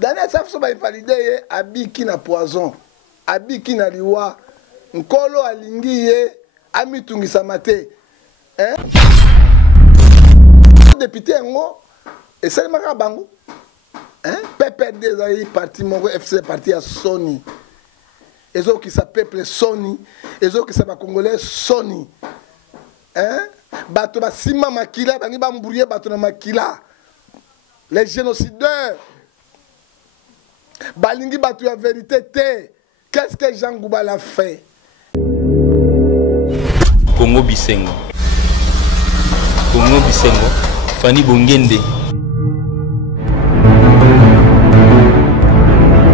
Daniel Safso ba invalidé abiki na poison, abiki na liwa, nkolo alingi ye amitungisa mate. Hein? Député ngo et ça maka bango. Hein? PPD za parti mongo FC parti à Sony. Ezo qui sa peuple Sony, ezo qui sa ba congolais Sony. Hein? Bato ba sima makila bangi ba mbourie bato na makila. Les génocideurs. Balingi batu la vérité té. Qu'est-ce que Jean Goubal a fait? Congo Bisengo. Congo Bisengo. Fanny Bongende.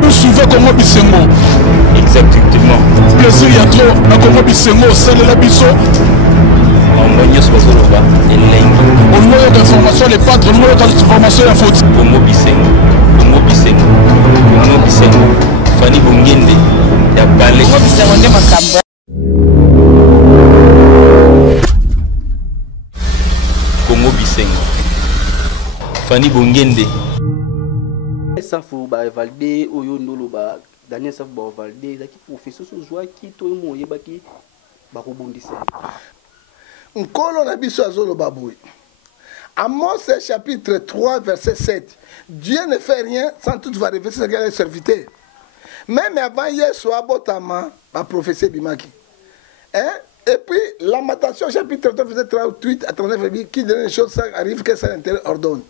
Nous souvent Congo Bisengo. Exactement. Plaisir y a trop à Congo Bisengo, c'est le labisso. On voit ce bazoloba et lengi. On voit d'informations les patres, on voit d'informations la faute. Congo Bisengo. Congo Bisengo. Congo Bisengo. Fanny Bongende. Ya balé. Congo Bisengo nde makamba. Congo Bisengo. Fanny Bongende. Safu ba validé oyo ndolo ba Daniel Safu ba validé zaki professeur so joie ki to mo yebaki ba rebondissé. Nkolo na biso azolo baboui. Amos chapitre 3 verset 7. Dieu ne fait rien sans tout va révéler ce qu'il a serviteur. Même avant hier soit botama ba prophétie bimaki. Hein? Et puis Lamentation chapitre 3 verset 38 à 39 qui donne les choses ça arrive que ça l'intérêt ordonne.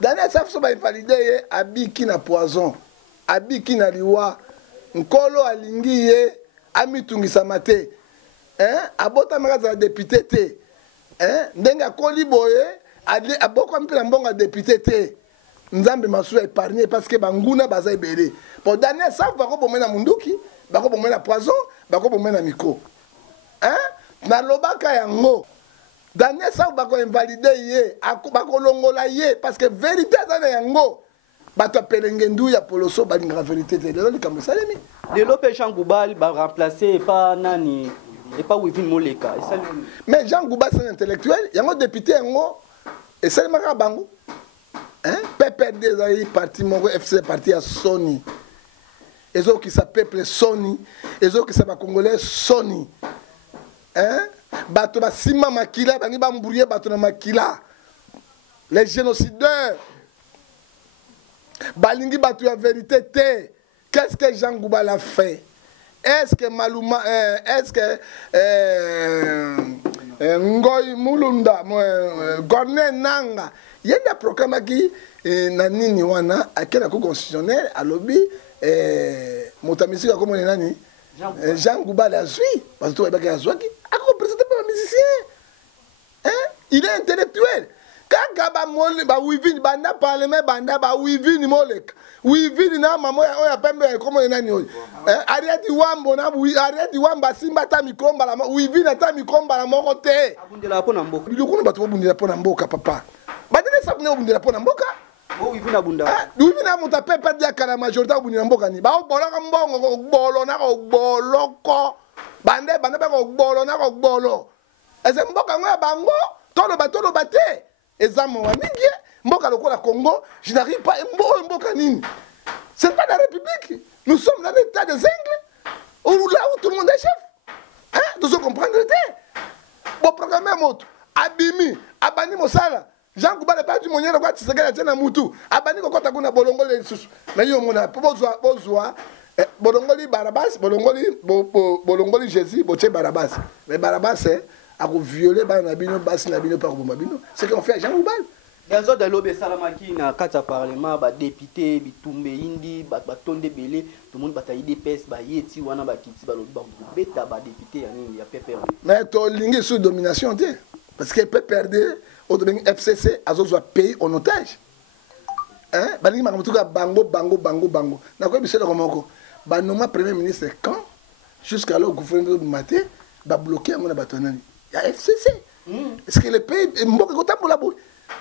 Daniel Safso ba invalidé abiki na poison, abiki na liwa, nkolo alingi ye amitungisa mate. Hein? Abota magaza député té. Hein? Ndenga koli boye aboko mpela mbonga député té. Nzambe masuwa épargné parce que banguna baza ebele. Pour Daniel Safso bako bomena munduki, bako bomena poison, bako bomena miko. Hein? Na lobaka yango. Daniel Safso bako invalidé ye, bako longola ye parce que vérité za yango. Bato pelengendu ya poloso balinga vérité té. Lelo likambo salemi. Lelo pe Jean Goubal ba remplacer pas nani et pas Wivin Moleka. Mais Jean Goubal c'est un intellectuel, il y a un député et c'est le Marabango. Hein? PPD za parti mongo FC parti à Sony. Ezo qui sa peuple Sony, ezo qui sa ba congolais Sony. Hein? Bato ba sima makila bangi ba mbourie bato na makila. Les génocideurs. Balingi bato la vérité té. Qu'est-ce que Jean Goubal a fait? Est-ce que Maluma, est-ce que Ngoy Mulunda, Gorne Nanga, il y a des programmes qui nanini wana akena ko constitutionnel à lobby motamisi comme on est nani Jean Goubal a suivi parce que toi il a suivi a représenté par un musicien. Hein? Il est intellectuel. Quand Gaba Mole ba Wivin banda parlement banda ba Wivin Molek. Wivin na mamo ya pembe comme on est nani Ariati Wambo na Ariati Wamba simba ta mikomba la Wivin ata mikomba la moko te. Abundela pona mboka. Biloko bato bundela pona mboka papa. Badene sapu ne bundela pona mboka. Bo Wivin abunda. Wivin na muta pepe dia kana majorité bundela mboka ni. Ba bolaka mbongo ko bolo na ko boloko. Bande ba ko bolo na ko bolo. Ese mboka ngoya bango tolo bate. Ezamo wa mingi mboka lokola Congo, je n'arrive pas mboka nini. C'est pas la République. Nous sommes dans l'état des Ingles. Là où tout le monde est chef. Hein? Nous devons comprendre le thé. Bon programme moto. Abimi, abani mosala. Jean Goubal est pas du monnier quoi tu sais que na mutu. Abani ko kota kuna bolongoli lisusu. Na yo mona bozwa bolongoli Barabas, bolongoli Jésus, boche Barabas. Mais Barabas a violé bana bino bas na bino par bomabino. C'est qu'on fait à Jean Goubal. Dans zo de lobe salamaki na kata parlement ba député bitumbe indi ba tonde belé tout le monde bataille des pes ba yeti wana ba kiti ba lobi ba beta ba député ya nini ya PPRD. Mais to lingi sous domination té parce que PPRD au domaine FCC azozo pays en otage. Hein? Ba lingi makamtuka bango. Na ko bisela komoko. Ba noma premier ministre quand jusqu'à le gouverneur de maté ba bloquer ngona batonani. Ya FCC. Est-ce que le pays mboka ko tambola bo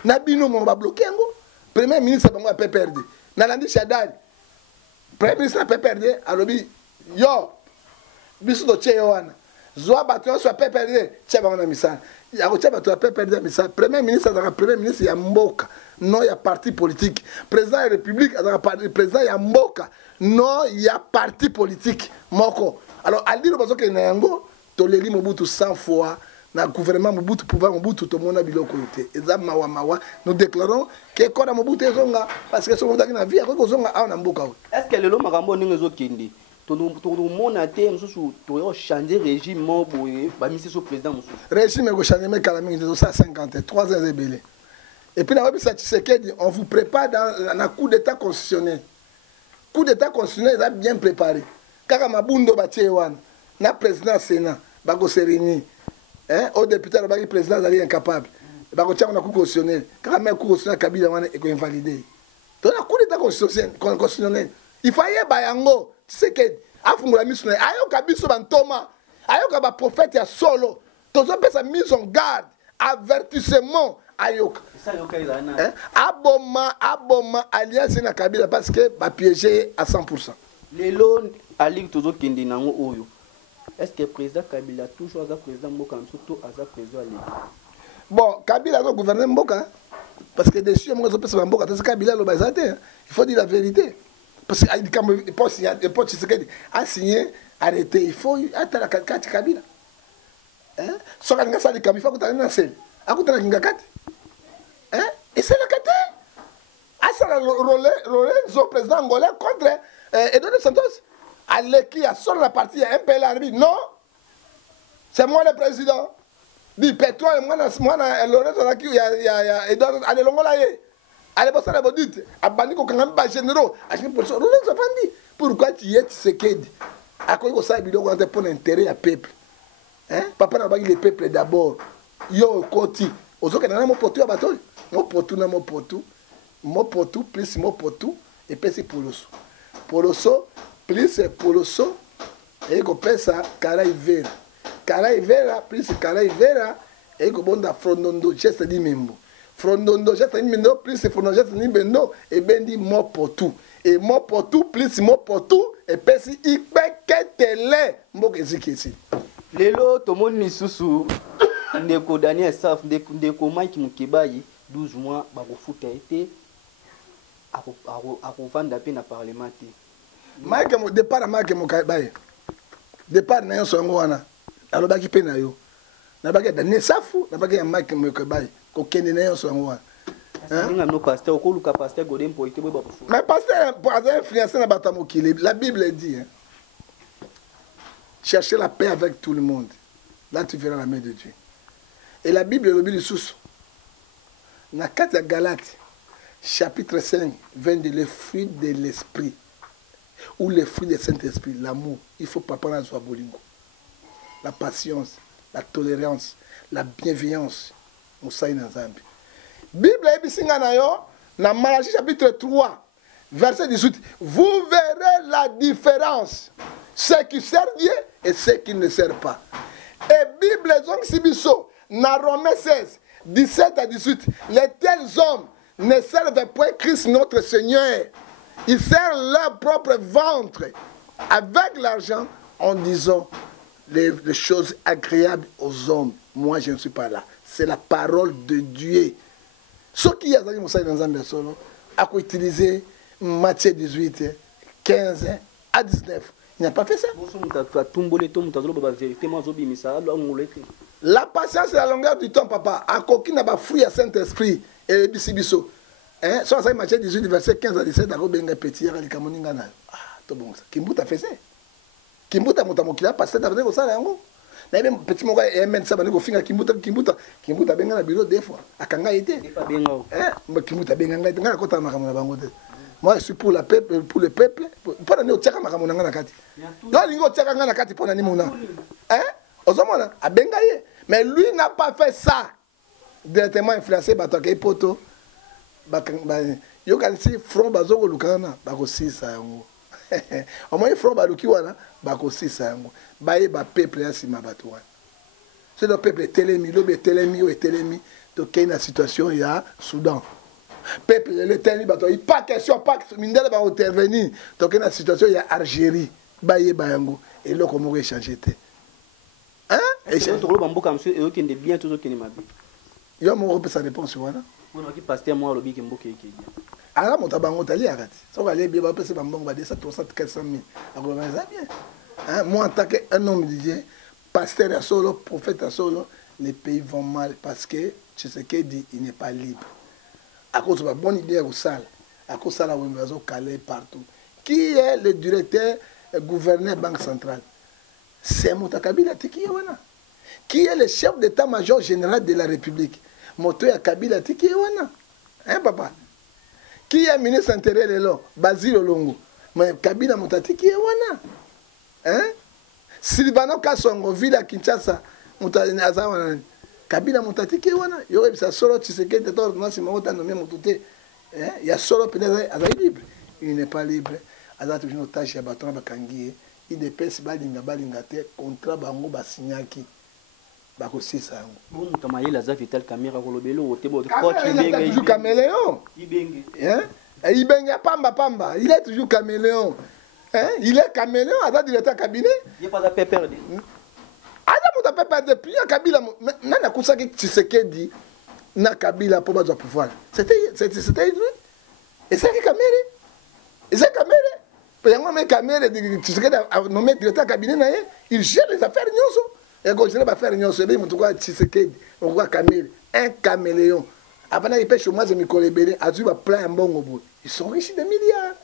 Nabino mon va bloquer ngo. Premier ministre bango a PPRD. Nalandi Shadari. Premier ministre a PPRD alobi yo biso do che wana. Zoa bato so PPRD che bango na misana. Il y a premier ministre, premier ministre, il y a Mboka. Non, il y a parti politique. Président de la République, président, il y a Mboka. Non, il y a parti politique. Moko. Alors, à dire que Nango, Toleli Mobutu 100 fois, dans le gouvernement Mobutu, pouvoir Mobutu, tout le monde a biloko yote. Et ça, nous déclarons que quand Mobutu est zonga, parce que ce monde a une vie, après que zonga a un Mboka. Est-ce que le Marambo n'est pas kendi? Tout le monde a été changé régime, bah mis sur président. Régime est changé, mais quand même, il est 50, 3 ans et belé. Et puis, on vous prépare dans un coup d'état constitutionnel. Coup d'état constitutionnel, il a bien préparé. Car Mabundo Batiewan, na président Sénat, Bago Sereni, au député, le président est incapable. Bago Tchak, on a coup constitutionnel. Car même coup constitutionnel, Kabila est invalidé. Donc, un coup d'état constitutionnel, il fallait Bayango, tu sais que, Afungula Misune, Ayo Kabiso Bantoma, Ayo Kaba prophète ya solo, tous les gens mise en garde, avertissement, Ayo. Aboma, alliance na Kabila parce que va piéger à 100%. Les lots, Ali Tozo Kendi Nango Oyo. Est-ce que le président Kabila toujours le président Mboka, surtout le président Ali? Bon, Kabila a gouverné Mboka. Parce que dessus, Mboka, Kabila il faut dire la vérité. Parce qu'il a signé, arrêté, il faut attendre la carte Kabila. Si on a dit Kabila, il faut que tu aies un seul. Et c'est la carte. C'est le président angolais contre Eduardo Santos. Qui a sorti la partie un peu l'arbitre. Non, c'est moi le président. Dit Petro et moi, Lorenzo, il y a Eduardo, allez, l'ongolaye. Allez, vous savez, vous dites, Abani, quand on a généraux, Lorenzo Fandi, pourquoi tu y es, c'est qu'il dit, à quoi vous savez, on a pour intérêt à peuple. Papa n'a pas dit le peuple d'abord. Yo, Koti, aux autres, on a mon potu à bateau. Mon potu, plus mon potu, et puis c'est Poloso. Poloso, plus Poloso, et qu'on paie ça, Caraïvera. Caraïvera, plus Caraïvera, et qu'on bonne Frondondo, geste di Mimbo. Frondondo, geste di Mimbo, plus Frondondo, geste di Mimbo, et ben dit mon potu. Et mon potu, plus mon potu, et puis c'est Ipeketele, Mboke Zikisi. Lelo, tout le monde est sous Ndeko Daniel Saf, Ndeko Mike Mukebayi, 12 mois, Bako Fouta été, à vendre la peine à parlementer. Mike, départ à Mike Mukebayi. Départ na yon wana. Alors baki pena yo. Na baki Daniel Saf, na baki Mike Mukebayi. Ko kende na yon wana. Hein? Nos pasteurs, au cas pasteur Godin pour être bon. Mais pasteur, pour influencer na batamokili, la Bible dit, hein, cherchez la paix avec tout le monde. Là, tu verras la main de Dieu. Et la Bible, le Bible sous. Dans 4 Galates, chapitre 5, 22, les fruits de l'esprit. Ou les fruits du Saint-Esprit, l'amour. Il faut pas prendre à bolingo. La patience, la tolérance, la bienveillance. Moussaï Nazambi. Bible, dans Malachie, chapitre 3, verset 18. Vous verrez la différence. Ceux qui servent Dieu et ceux qui ne servent pas. Et Bible, dans Romains 16, 17 à 18, les tels hommes ne servent point Christ notre Seigneur. Ils servent leur propre ventre avec l'argent en disant les choses agréables aux hommes. Moi, je ne suis pas là. C'est la parole de Dieu. Ce qui a utilisé Matthieu 18, 15 à 19. Il n'a pas fait ça. La patience et la longueur du temps, papa. A coquille n'a pas fruit à Saint-Esprit et Bissibiso. Hein? Soit ça, Matthieu 18, verset 15 à 17, d'accord, ben petit, il y a le ah, tout bon ça. Kimbuta fait ça. Kimbuta montamokila, parce que t'as fait ça, là, mais même petit moga et même ça, ben go finga Kimbuta ben na bureau des fois. A kanga été. Hein? Mais Kimbuta ben nga été. Nga kota makamona bango de. Moi, je suis pour le peuple, Pour la néo-tchaka makamona nga nakati. Yo lingo tchaka nga nakati pour la nimona. Hein? Ozomona, a bengaye. Mais lui n'a pas fait ça. Directement influencé par toi, poto. Yo kan si front bazoko lukana, bako si sa yango. Au moins front baluki wana, bako si sa yango. Baye ba peuple ya sima bato wana. C'est le peuple telemi, lobe telemi o telemi, to kay na situation ya Soudan. Peuple le telemi bato, il pas question pas mindele ba intervenir, to kay na situation ya Algérie. Baye ba yango et là comment échanger té. Hein? Et c'est tout le bambou comme ça et qui est bien tout ce qui est mal. Il y a mon repère sa réponse voilà. On a qui pasteur moi le bic mboké qui. Alors mon tabango tali arrête. Ça va aller bien va passer bambou va descendre 400 000. Alors ça bien. Hein, moi en tant qu'un homme de Dieu, pasteur à solo, prophète à solo, les pays vont mal parce que Tshisekedi il n'est pas libre. À cause de la bonne idée au sale, à cause de la Wimbazo calé partout. Qui est le directeur gouverneur Banque centrale? C'est Kabila Tikiwana. Qui est le chef d'état-major général de la République? Motoya Kabila Tikiwana. Hein, papa? Qui est ministre intérieur? Basile Olongo. Mais Kabila Motati Kiwana. Hein? Sylvano Kassongo, ville à Kinshasa. Motani Azawana. Kabila Motati Kiwana. Il y aurait sa solo Tshisekedi de temps en temps, nommé Mototé. Il y a solo peut-être Azaï libre. Il n'est pas libre. Azaï toujours otage à Baton Bakangi. Il dépêche Balinga Balingate, contrat Bango Basignaki. Bakosi ça. Bon, Tamaï la Zaf était caméra pour le bélo, il est toujours caméléon. Il baigne Pamba Pamba. Il est toujours caméléon. Hein? Il est caméléon, Azaï directeur cabinet. Il n'y a pas de paix perdu. Azaï pas perdu depuis Kabila. Nana Kousaki Tshisekedi na Kabila pour battre le pouvoir. C'était lui. Et c'est qui caméra. Et c'est caméra. Il y a un caméra Tshisekedi a nommé directeur cabinet, il gère les affaires nyonso. Et quand je ne vais pas faire une chose, il faut Tshisekedi, on voit Kamel, un caméléon. Avant d'aller pêcher au moins, je me connais bien, plein de bon. Ils sont riches de milliards.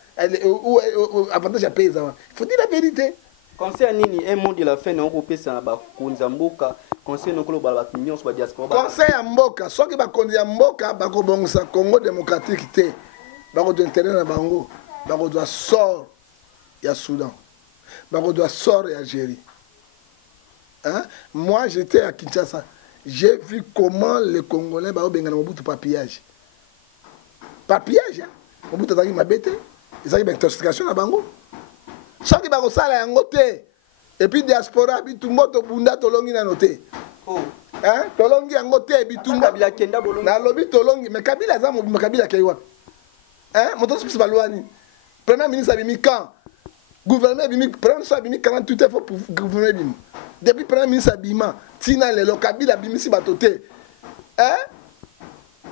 Avantage à payer ça. Il faut dire la vérité. Conseil Nini, un monde de la fin, on peut ça, Konzamboka, conseil non global, l'union soit diaspora. Conseil à Mboka, soit que Konzamboka, Bako Bongsa, Congo démocratique, Bako d'intérêt à Bango, Bako doit sortir, il y a Soudan, Bako doit sortir, il y a Algérie. Hein? Moi, j'étais à Kinshasa. J'ai vu comment les Congolais ont fait papillage. Papillage, hein? Ils ont fait ils ont fait intoxication à Bango. Ceux qui ont fait ça, et puis diaspora, tout le monde a tolongi na noté. Hein? Tolongi a noté, et puis tout le monde a lobby tolongi. Mais Kabila, ça, mais Kabila, Kaiwa. Hein? Mon tour, c'est pas loin. Premier ministre a mis quand? Gouvernement, premier ministre a mis 48 heures pour gouverner. Depuis le premier ministre Abima, Tina le Kabila Bimisi Batoté. Hein?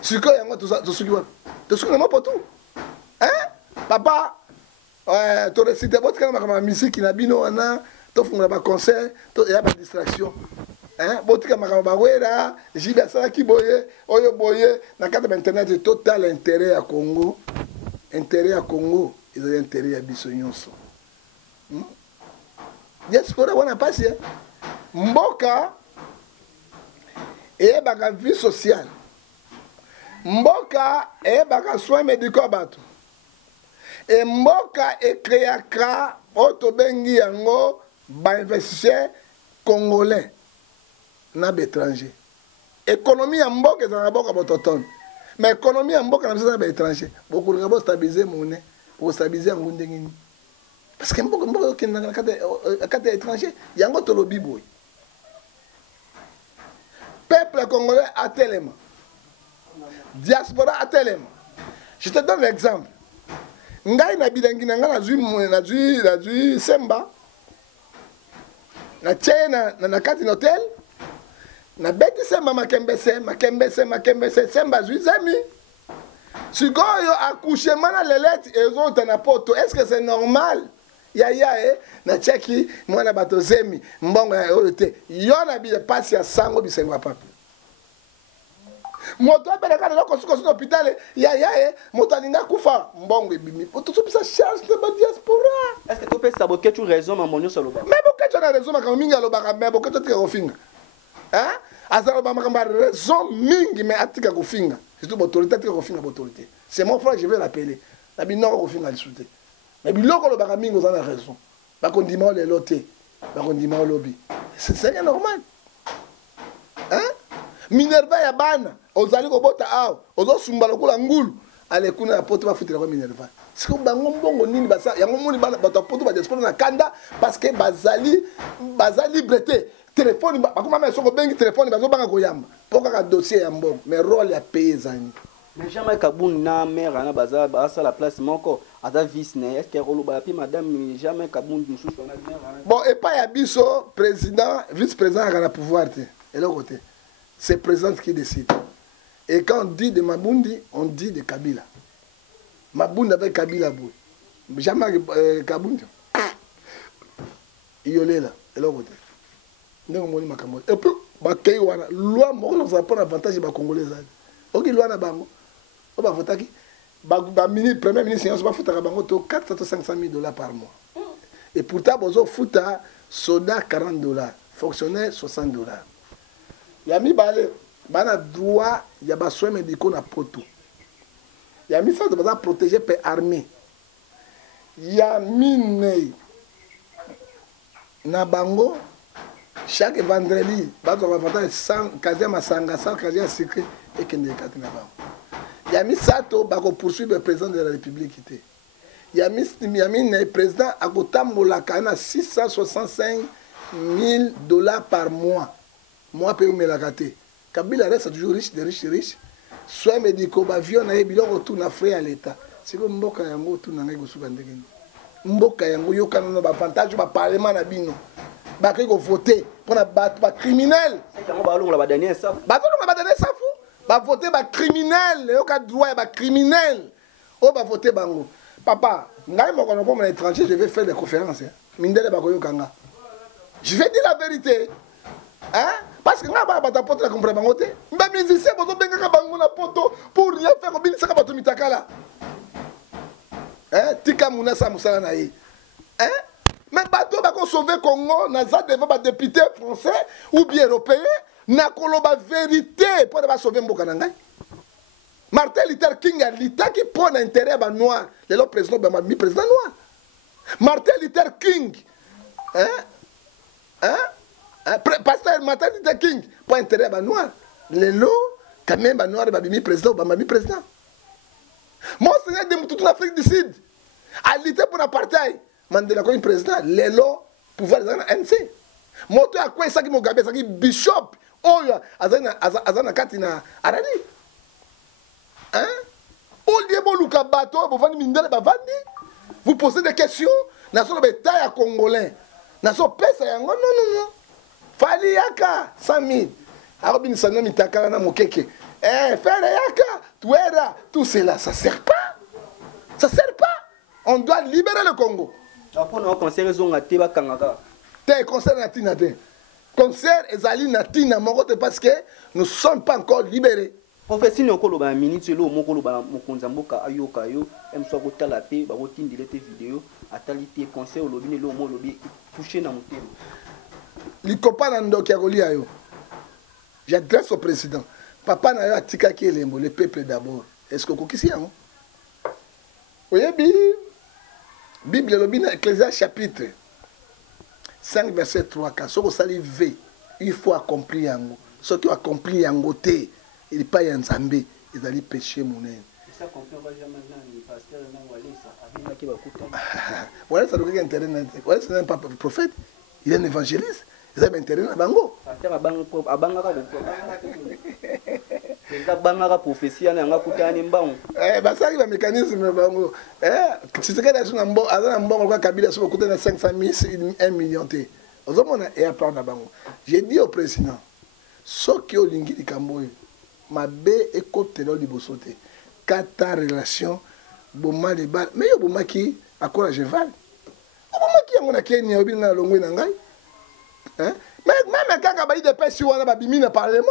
C'est quoi il y a tout ça? Tout ce qui va. Tout ce qui n'est pas tout. Hein? Papa, tu récites votre canal ma musique qui n'a bino ana, tu fais un concert, il y a pas distraction. Hein? Votre canal ma wera, j'y vais ça qui boye, oyo boye, dans le cadre d'internet total intérêt à Congo. Intérêt à Congo, ils ont intérêt à Bissonyonso. Diaspora wana pasi Mboka et baka vie sociale. Mboka et baka soins médicaux bato. Et Mboka et créaka otobengi yango ba investisseurs congolais na l'étranger. Économie en Mboka za Mboka bototon. Mais économie en Mboka na ba étranger. Beaucoup de stabiliser monnaie, pour stabiliser ngundengini. Parce que Mboka qui na kata étranger, yango tolobi boy. Peuple congolais a tellement. Diaspora a tellement. Je te donne l'exemple. Ngai na bilengi na nga na zui semba. Na tchena na kati hotel. Na beti semba makembese semba zui zami. Sikoyo accouchement na lelete ezota na poto. Est-ce que c'est normal? Ya na cheki mwana bato zemi mbongo ya oyote yona bile pasi ya sango bisengo papa moto abele kana loko suko sur hôpital ya moto alinga kufa mbongo ebimi tout ça charge de ba diaspora. Est-ce que tu peux saboter tu raison mamonyo solo ba mais boketo na raison makamo mingi aloba mais boketo tika kofinga hein azalo ba makamba raison mingi mais atika kofinga surtout autorité tika kofinga autorité c'est mon frère je vais l'appeler na binoko kofinga discuter. Mais biloko lo baka mingo za na raison. Ba kondima le loté, ba kondima o lobby. C'est normal. Hein? Minerva ya bana, ozali ko bota aw, ozo sumba lokola ngulu, ale kuna poto ba futira ko Minerva. Siko bango mbongo nini basa, yango moni bana bato poto ba diaspora na kanda parce que bazali liberté. Téléphone ba kuma me soko bengi téléphone bazo banga ko yamba. Poka ka dossier ya mbongo, mais rôle ya payer zani. Mais jamais Kaboun na mère na baza la place moko ada vice né est-ce que rolo ba pi madame jamais Kaboun nous sous na mère. Bon et pas yabiso président vice-président à la pouvoir et l'autre côté. C'est le président qui décide. Et quand on dit de Mabundi, on dit de Kabila. Mabundi avec Kabila bout. Jamais Kabundi. Il est là et l'autre côté. Nous moni makambo. Et puis ba kay wana loi moko nous apprend avantage ba congolais ça. OK loi na bango. On va voter qui premier ministre on va foutre bango to 400 à 500 000 $ par mois. Et pourtant bozo fouta soda 40 $, fonctionnaire 60 $. Yami balé bana droit ya ba soins médicaux na poto. Yami ça doit protéger par armée. Yami na bango chaque vendredi bazo va voter 100 kasia masanga 100 kasia secret et kende katina bango. Yami Sato bako poursuivre le président de la République. Yami le président a kotambolaka na 665 000 $ par mois. Moi paye me la kate. Kabila reste toujours riche, de riche. Soins médicaux, avion na ebilo retour na frais à l'état. C'est comme mboka yango tout na ngego suka ndenge. Mboka yango yokana na ba avantage ba parlement na bino. Ba ko voter pour na ba criminel. C'est comment ba longa ba dernier ça. Ba longa ba dernier ça fou. Va voter ba criminel, yo ka droit ba criminel. O ba voter bango. Papa, ngai moko na comme étranger, je vais faire des conférences. Mindele ba koyo kanga. Je vais dire la vérité. Hein? Parce que nga ba ta poto la comprendre bango te. Mba musicien bozo benga ka bango na poto pour rien faire obini saka bato mitakala. Hein? Tika muna sa musala na yi. Hein? Mais bato ba ko sauver Congo na za devant ba député français ou bien européen. Na koloba vérité pour ne pas sauver mboka na ngai. Martin Luther King a lita qui prend intérêt ba noir, le président ba mi président noir. Martin Luther King pasteur Martin Luther King prend intérêt ba noir. Le quand même ba noir ba mi président ba mi président. Mon seigneur de toute l'Afrique du Sud a lité pour l'apartheid. Mandela comme président, le pouvoir dans ANC. Moto ya kwa isaki Mugabe saki bishop oyo azana kati na arani. Hein? Au lieu de luka bato bovandi mindele bavandi, vous posez des questions, naso beta ya congolais. Naso pesa yango non. Fali yaka 100 000. Arobini sana mitaka na mokeke. Fere yaka, tuera, tout cela ça sert pas. Ça sert pas. On doit libérer le Congo. Après on conseille zonga teba kangaka. Tes concert natina te. Concert ezali natina mongote parce que nous ne sommes pas encore libérés. Professeur Nyokolo ba minute lo mokolo ba mokonza mboka ayoka yo emso ko tala pe ba kotindile te vidéo atalite concert lobine lo mo lobi toucher na motema. Likopa na ndoki ya kolia yo. J'adresse au président. Papa na yo atika ki elembo le peuple d'abord. Est-ce que kokisi yango? Oyebi Bible lobina Ecclésiaste chapitre 5 verset 3 quand ce que ça lui veut il faut accomplir yango ce qui accomplit yango te il pas yanzambe ils allaient pécher mon âme ça comprend pas jamais nani pasteur na walisa abina ki bakuta voilà ça doit intérêt voilà c'est un papa prophète il est un évangéliste ils ont intérêt na bango pasteur abanga ka ko banga prophétie na nga kutani mbango basaki ba mécanisme bango tsiseka na suna mbo azana mbongo kwa Kabila so kutana 500 000 1 million te ozomona et après na bango j'ai dit au président soki olingi likamboyo mabe ekotelo liboso te kata relation boma le bal mais yo bomaki akola jeval bomaki yango na Kenya obi na longwe na ngai mais même kaka ba ide pesi wana ba bimi na parlement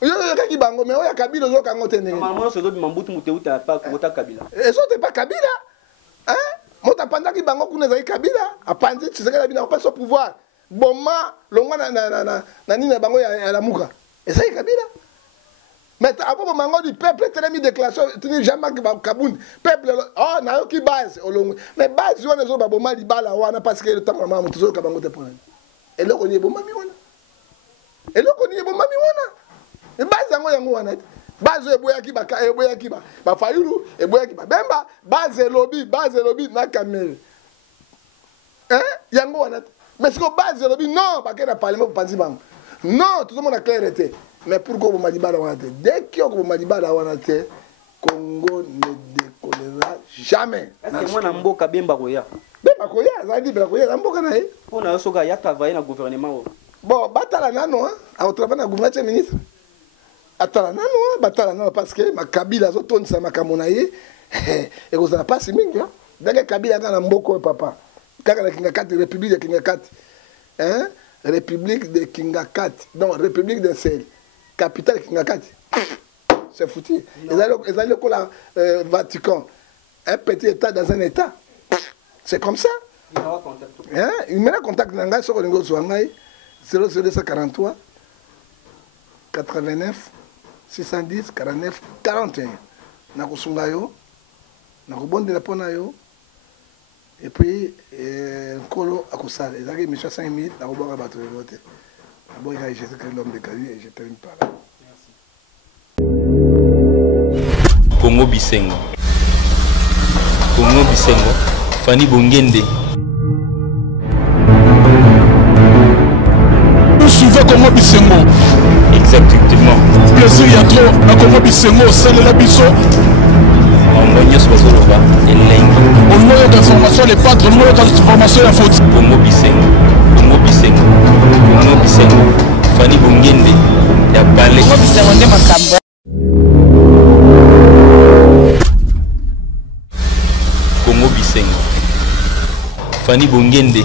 yo kaki bango mais oya Kabila zo kango te ndenge maman so do mambutu muteuta pa kota Kabila eso te pas Kabila mota pandaki bango kuna za Kabila apanzi tseka bina pas au pouvoir boma longwa na nina bango ya lamuka esa Kabila mais avant mango du peuple tellement déclaration tenu Jean-Marc Kabound peuple na yo ki base olongo mais base yo nezo ba boma libala wana parce que le temps maman mutuzo ka bango te pona eloko ni boma mi wana e base yango wana base eboyaki ba fayulu eboyaki ba bemba base lobi na kamel yango wana mais ce que base lobi non ba kena parlement pour panzi bango non tout le monde a clarté mais pourquoi vous m'avez dit wana te dès que vous m'avez dit wana te Congo ne décollera jamais. Est-ce que moi na mboka bemba koya? Bemba koya, ça dit bemba koya, mboka na ye. On a soka ya travailler na gouvernement. Bon, batala nano hein, au travail na gouvernement ministre. Atala nano hein, batala nano parce que ma Kabila zo tonisa makamona ye. Et vous n'avez pas si mingi hein. Dès Kabila na mboko papa. Kaka na Kingakati, République de Kingakati. Hein? République de Kingakati. Non, République de Sel. Capitale de Kingakati. C'est foutu. Ils allaient au Vatican. Un petit État dans un État. C'est comme ça. Il me contact dans le sur le niveau 00243 89 610 49 41. Nakusunga yo. Nakubonde la pona yo. Et puis, Nkolo a Koussal. Il a dit, monsieur 5 minutes, il a rebattu battre le vote. D'abord, il a jeté l'homme de Kali et je termine par là. Congo Bisengo. Congo Bisengo. Fanny Bongende. Nous suivons Congo Bisengo. Exactement. Plaisir, il y a trop. À Congo Bisengo, c'est le Labiso. On moyen sur Zoloba et Lengi. Au moyen d'information, les patrons, au moyen d'information, la faute. Congo Bisengo. Congo Bisengo. Congo Bisengo. Fanny Bongende. Ya Balé. Congo Bisengo nde makambo. Congo Bisengo. Fanny Bongende.